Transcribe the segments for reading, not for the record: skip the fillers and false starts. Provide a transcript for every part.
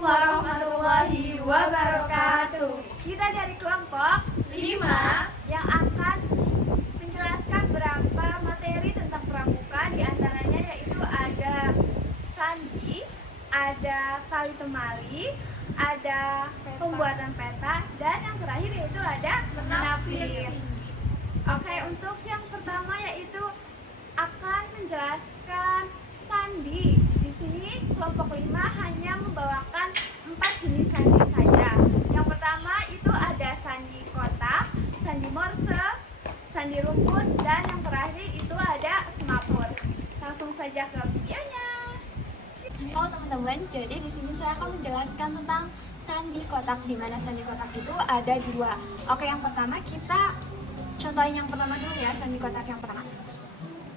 warahmatullahi wabarakatuh. Kita dari kelompok 5 yang akan menjelaskan beberapa materi tentang pramuka. Di antaranya yaitu ada sandi, ada tali temali, ada pembuatan peta, dan yang terakhir yaitu ada menafsir. Oke, untuk yang pertama yaitu akan menjelaskan sandi. Di sini kelompok 5 hanya membawakan 4 jenis sandi saja. Yang pertama itu ada sandi kotak, sandi morse, sandi rumput, dan yang terakhir itu ada semapur. Langsung saja ke videonya. Oh teman-teman, jadi di sini saya akan menjelaskan tentang sandi kotak, di mana sandi kotak itu ada dua. Oke, yang pertama kita contohin yang pertama dulu ya, sandi kotak yang pertama.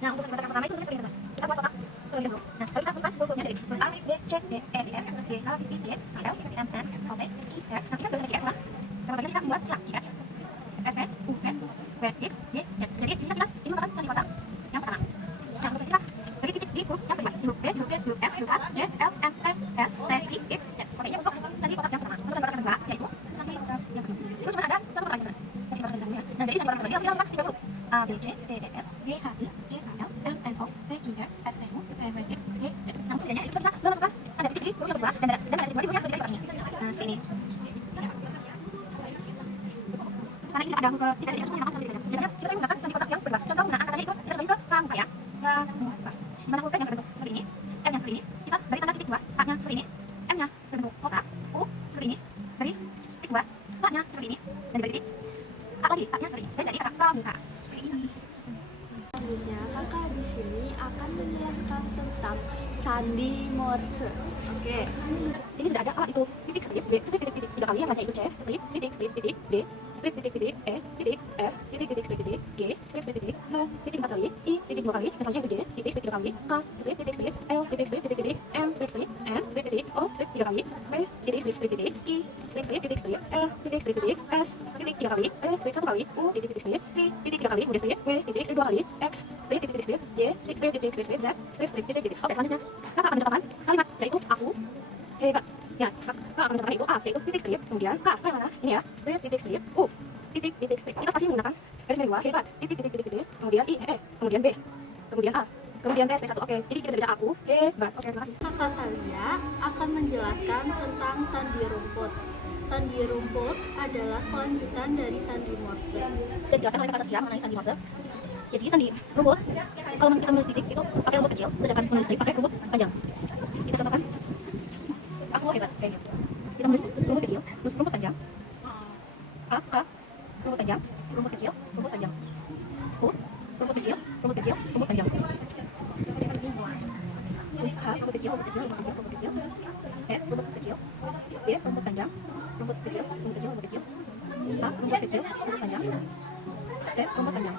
Nah, untuk sandi kotak yang pertama itu seperti ini. Kita buat kotak terlebih dahulu. Nah, lalu kita masukkan hurufnya dari A, B, C, D, E, F, G, H, I, J, K, L, M, N, O, P, Q, R. Nah, kita sampai Q, R. Kemudian kita buat silang Q, S, T, U, V, W, X, Y, Z. Jadi di sini jelas ini merupakan sandi kotak yang pertama. Nah, terus kita beri titik di huruf yang kedua, di huruf B, di huruf D, di huruf F, di huruf H, J, L, M, N, L, T, I, X, Z. Oke, ini untuk sandi kotak yang pertama. Untuk sandi kotak yang kedua yaitu sandi kotak yang kedua. Itu cuma ada satu kotak aja. Nah, jadi sandi kotak yang kedua ini langsung tiga huruf. A, B, C, D, E, F, G, H, I, J, K, L, M, N, O, P, Q, R, S, T, U, V, W, X, Y, Z. Nah, bedanya itu bisa memasukkan ada titik di huruf yang kedua dan ada titik di huruf yang ketiga ini. Nah, seperti ini. Karena ini ada huruf tidak ada semua yang saja. Biasanya kita sering menggunakan sandi kotak yang kedua. Contoh penggunaan katanya itu kita sebagai ke pramuka ya. Pramuka. Di mana huruf P yang berbentuk seperti ini, M-nya seperti ini, kita beri tanda titik dua, A-nya seperti ini, M-nya berbentuk kotak, U seperti ini, dari titik dua, K-nya seperti ini, dan diberi titik A lagi, A-nya seperti ini, dan jadi kata pramuka seperti ini. Selanjutnya, kakak di sini akan menjelaskan tentang sandi morse. Oke. Ini sudah ada A itu titik strip, B strip titik titik 3 kali, yang selanjutnya itu C strip titik D strip titik titik E titik F titik titik strip titik G strip titik titik H titik 4 kali, I titik 2 kali, yang selanjutnya itu J titik strip 3 kali, K strip titik strip, L titik strip titik titik, M strip strip, N strip titik, O strip 3 kali, P titik strip strip titik, Q strip strip titik strip, L titik strip titik, S titik 3 kali, T strip 1 kali, U titik titik strip, T titik 3 kali, kemudian strip, W titik strip 2 kali, X strip titik titik strip, Y titik strip titik strip, Z strip strip titik titik. Oke, selanjutnya kakak akan mencontohkan kalimat yaitu aku hebat. Ya, kakak akan mencontohkan itu A yaitu titik strip, kemudian K yang mana? Ini ya, strip titik strip, U titik titik strip. Kita spasi menggunakan garis miring 2 hebat, titik titik titik titik, kemudian I, E, kemudian B, kemudian A, kemudian T strip 1. Oke, jadi kita bisa baca aku hebat. Oke, terima kasih. Kakak Talia akan menjelaskan tentang sandi rumput. Sandi rumput adalah kelanjutan dari sandi morse. Dan jelaskan oleh kakak Saskia mengenai sandi morse. Jadi sandi rumput, kalau kita menulis titik itu pakai rumput kecil, sedangkan menulis strip pakai rumput panjang. Kita contohkan, aku hebat kayak gitu. Kita menulis rumput kecil, terus rumput panjang. A, K, rumput panjang, rumput kecil, rumput panjang. U, rumput kecil, rumput kecil, rumput panjang. H, rumput kecil, rumput kecil, rumput kecil, rumput kecil. E, rumput kecil. Y, rumput panjang, rumput kecil, rumput kecil, rumput kecil. A, rumput kecil, rumput panjang. T, rumput panjang.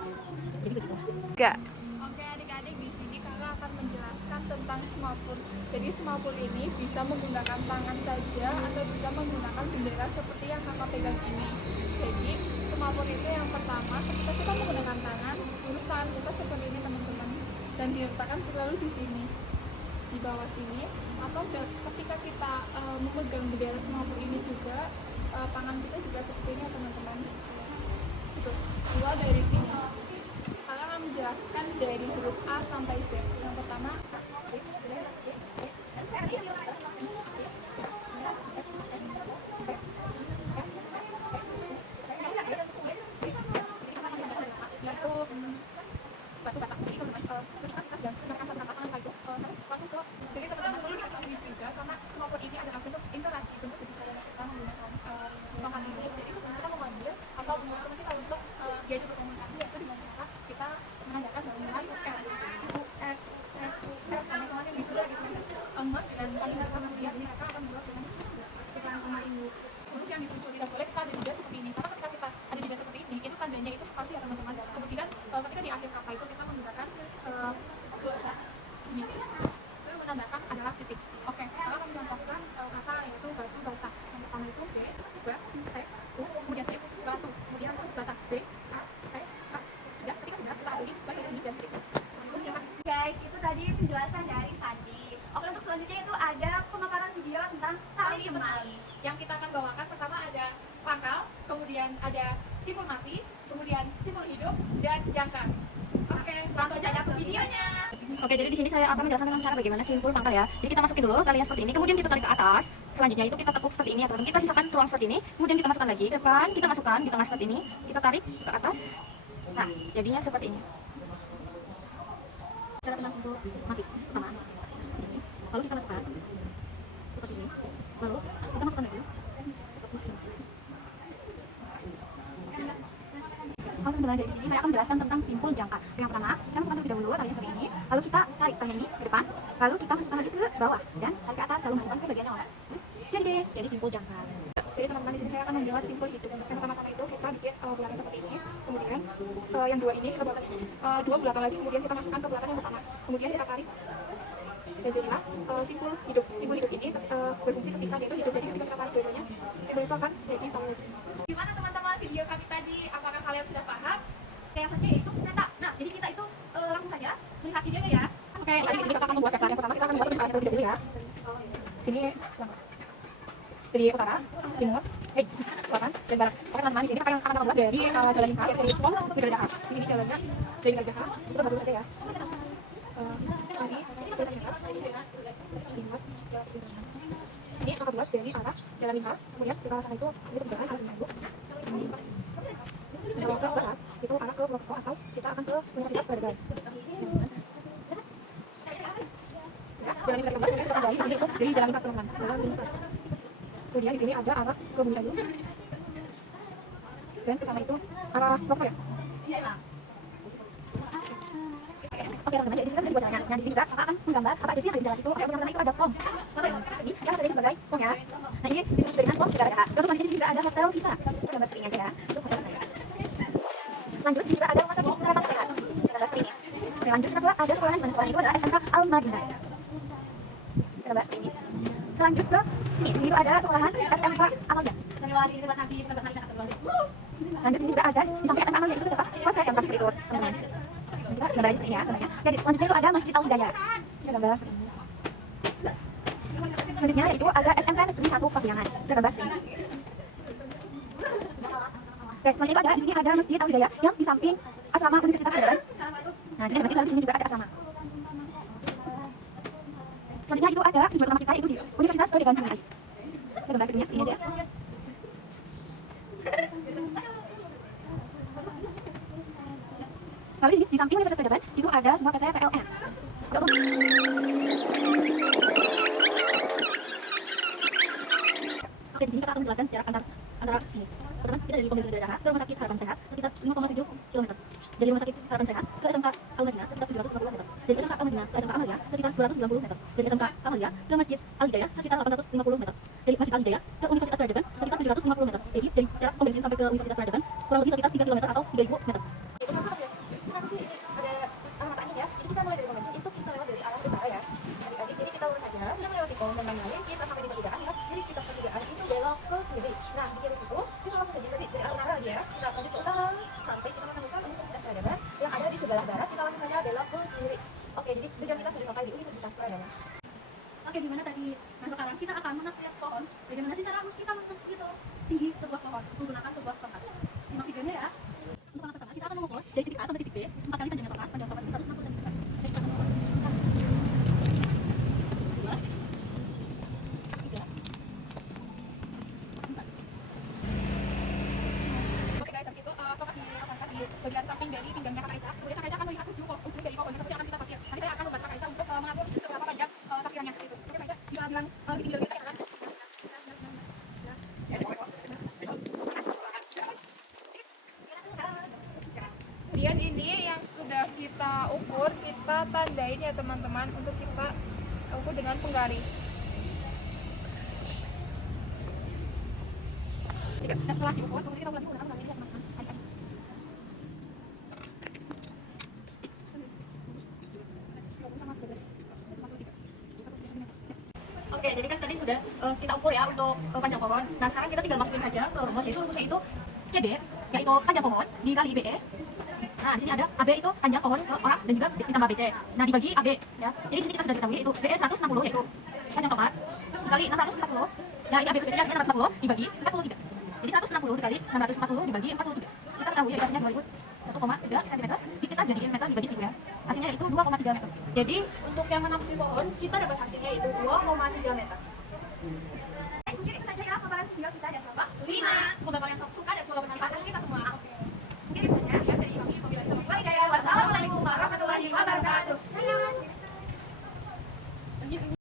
Jadi begitu. Enggak. Oke adik-adik, di sini kakak akan menjelaskan tentang semapur. Jadi semapur ini bisa menggunakan tangan saja atau bisa menggunakan bendera seperti yang kakak pegang ini. Jadi semapur itu yang pertama, ketika kita menggunakan tangan, urus tangan kita seperti ini teman-teman, dan diletakkan selalu di sini, di bawah sini. Atau ketika kita memegang bendera semapur ini juga, tangan kita juga seperti ini ya teman-teman. Itu dua dari sini. Kakak akan menjelaskan dari huruf A sampai Z. Yang pertama, yaitu batu bata. Jadi teman-teman, ketika kita sedang menggunakan satu kata itu langsung ke, jadi teman-teman perlu diketahui juga karena semapur ini adalah bentuk intonasi, bentuk berbicara kita menggunakan tongkat ini. Jadi sebelum kita memanggil atau teman kita untuk diajak berkomunikasi, yaitu dengan cara kita menandakan bahwa sampai kemarin di sudah gitu dan kalimat kemudian mereka akan buat dengan kita sama ini huruf yang dituju tidak boleh kita ada juga seperti ini, karena ketika kita ada juga seperti ini itu tandanya itu spasi ya teman-teman. Kemudian ketika di akhir kata itu kita menggunakan ini itu menandakan adalah titik. Oke, kita akan mencontohkan kata yaitu batu bata. Yang pertama itu B, B, T, U, kemudian C, batu, kemudian itu bata, B, A, T, A. Sudah, ketika sudah kita aduli bagian sini dan titik. Guys, itu tadi penjelasan dari sandi. Oke, untuk selanjutnya itu ada pemaparan video tentang tali temali. kemudian ada simpul mati, kemudian simpul hidup, dan jangka. Oke, langsung aja ke videonya. Oke, jadi di sini saya akan menjelaskan tentang cara bagaimana simpul pangkal ya. Jadi kita masukin dulu talinya seperti ini, kemudian kita tarik ke atas. Selanjutnya itu kita tekuk seperti ini ya teman-teman. Kita sisakan ruang seperti ini, kemudian kita masukkan lagi ke depan, kita masukkan di tengah seperti ini, kita tarik ke atas. Nah, jadinya seperti ini. Cara tentang simpul mati pertama, lalu kita masukkan seperti ini, lalu kita masukkan lagi. Halo teman-teman, jadi di sini saya akan menjelaskan tentang simpul jangka. Yang pertama, kita masukkan terlebih dahulu talinya seperti ini, lalu kita tarik talinya ini ke depan, lalu kita masukkan lagi ke bawah dan tarik ke atas, lalu masukkan ke bagian yang lain. Terus jadi deh, jadi simpul jangka. Jadi teman-teman di sini saya akan membuat simpul hidup. Yang pertama-tama itu kita bikin bulatan seperti ini, kemudian yang dua ini kita buat lagi, dua bulatan lagi, kemudian kita masukkan ke bulatan yang pertama, kemudian kita tarik dan jadilah simpul hidup. Simpul hidup ini berfungsi ketika dia itu hidup. Jadi ketika kita tarik dua-duanya, simpul itu akan jadi tarik. Gimana teman-teman video kami tadi? Apakah kalian sudah paham? Yang selanjutnya itu nyata. Nah, jadi kita itu langsung saja melihat videonya ya. Oke, tadi di sini kita akan membuat kepala yang pertama. Kita akan membuat kepala terlebih dahulu ya. Sini, jadi utara, timur, selatan, dan barat. Oke teman-teman, di sini kita akan membuat dari jalan lingkar dari pom ke Gajah. Di sini jalannya dari Gajah. Itu satu saja ya. Ini akan buat dari arah jalan lingkar, kemudian kita sana itu kemudian arah lingkar. Kalau ke barat, itu arah ke Purwokerto atau kita akan ke Universitas Braga. Jalan lingkar keempat, kita kembali di sini itu jadi jalan lingkar teman-teman, jalan lingkar. Kemudian di sini ada arah ke Bumi Ayu. Dan ke sana itu arah Purwokerto ya. Oke teman-teman, jadi di sini sudah dibuat jalannya. Nah, di sini juga kakak akan menggambar apa aja sih yang ada di jalan itu. Oke, yang pertama itu ada pom. Ini yang terjadi sebagai pom ya. Nah, ini disebut dengan pom Gajah. Terus selanjutnya di sini juga ada hotel Visa. Kita gambar seperti ini aja ya. Itu hotel saya. Lanjut, di sini juga ada rumah sakit harapan sehat. Kita gambar seperti ini. Oke, lanjut kita ada sekolah di mana sekolah itu adalah SMK Al Madinah. Kita gambar seperti ini. Lanjut ke sini. Di sini itu ada sekolahan SMK Amalia. Lanjut di sini juga ada di samping SMK Amalia itu terdapat pos yang seperti itu, teman-teman. Kita gambar di sini ya, teman-teman. Dan selanjutnya itu ada Masjid Al Hidayah. Kita gambar seperti ini. Selanjutnya itu ada SMK Negeri 1 Pabiangan. Kita gambar seperti ini. Oke, selanjutnya itu ada di sini ada Masjid Al Hidayah yang di samping asrama Universitas Braga. Nah, jadi di sini juga ada asrama. Selanjutnya itu ada tujuan utama kita itu di Universitas Braga. Kita gambar gedungnya seperti ini aja. Lalu di samping Universitas Braga itu ada sebuah PT PLN. Oke, di sini kita akan menjelaskan jarak antara ini. Pertama, kita dari Pembangunan Daerah ke Rumah Sakit Harapan Sehat sekitar 5,7 km. Dari Rumah Sakit Harapan Sehat ke SMK Al Madinah sekitar 750 meter. Dari SMK Al Madinah ke SMK Amalia sekitar 290 meter. Dari SMK Amalia ke Masjid Al Hidayah sekitar 850 meter. Dari Masjid Al Hidayah ke Universitas Braga sekitar 750 meter. Jadi dari jarak pembensin sampai ke Universitas Braga kurang lebih sekitar 3 km atau 3.000 meter. Kenapa sih ada alamat angin ya? Jadi kita mulai dari pembensin itu kita lewat dari arah utara ya. Adik-adik, jadi kita lurus saja. Sudah melewati pom dan lain-lain, kita sampai di pertigaan ya. Jadi kita pertigaan itu belok ke kiri. Nah, di kiri situ kita langsung saja dari arah utara lagi ya. Kita lanjut ke utara sampai kita menemukan Universitas Braga yang ada di sebelah barat. Kita langsung saja belok ke kiri. Oke, jadi tujuan kita sudah sampai di Universitas Braga. Oke, gimana tadi? Nah, sekarang kita akan menapis pohon. Bagaimana sih cara kita menapis gitu tinggi sebuah pohon menggunakan sebuah tongkat? Simak videonya ya. Untuk langkah pertama, kita akan mengukur dari titik A sampai titik B 4 kali panjangnya tongkat. Panjang tongkat 160 cm. Oke guys, habis itu tongkat dipasangkan di bagian samping dari pinggangnya Kak Aisyah. Kemudian Kak Aisyah akan melihat ujung dari pohonnya seperti yang akan kita tasir. Nanti saya akan membantu Kak Aisyah untuk mengatur seberapa panjang tafsirannya itu. Oke Kak Aisyah, bisa bilang di video ini Kak Aisyah. Kemudian ini yang sudah kita ukur, kita tandain ya teman-teman untuk kita ukur dengan penggaris. Dan setelah diukur, kemudian kita ulangi menggunakan penggaris ya teman-teman. Oke, jadi kan tadi sudah kita ukur ya untuk panjang pohon. Nah, sekarang kita tinggal masukin saja ke rumus, yaitu rumusnya itu CB, yaitu panjang pohon dikali BE. Nah, di sini ada AB itu panjang pohon ke orang dan juga ditambah BC. Nah, dibagi AB ya. Jadi di sini kita sudah ketahui yaitu BE 160 yaitu panjang tongkat dikali 640. Ya, ini AB itu BC-nya 640 dibagi 43. Jadi 160 60 dikali 640 dibagi 43. Kita ketahui ya hasilnya 1,3 cm. Kita jadiin meter dibagi 1000 ya. Hasilnya itu 2,3 meter. Jadi untuk yang menaksir pohon kita dapat hasilnya itu 2,3 meter. Mungkin itu saja ya pembahasan video kita dan Bapak 5.